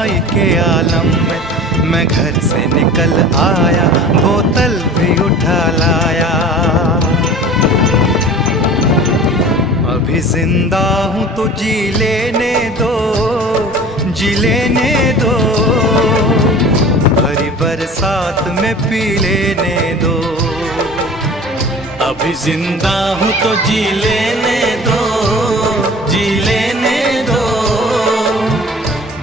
जुदाई के आलम में मैं घर से निकल आया, बोतल भी उठा लाया। अभी जिंदा हूँ तो जी लेने दो, जी लेने दो, भरी बरसात में पी लेने दो। अभी जिंदा हूँ तो जी लेने दो, जी लेने दो,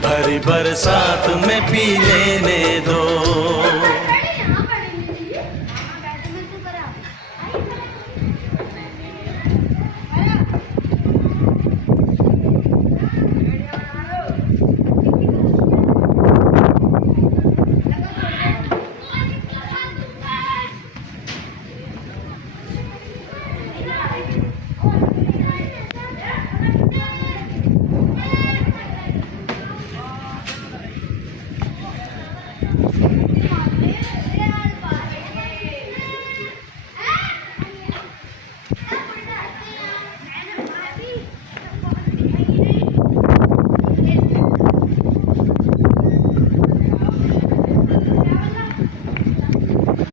भरी बरसात में पी लेने दो।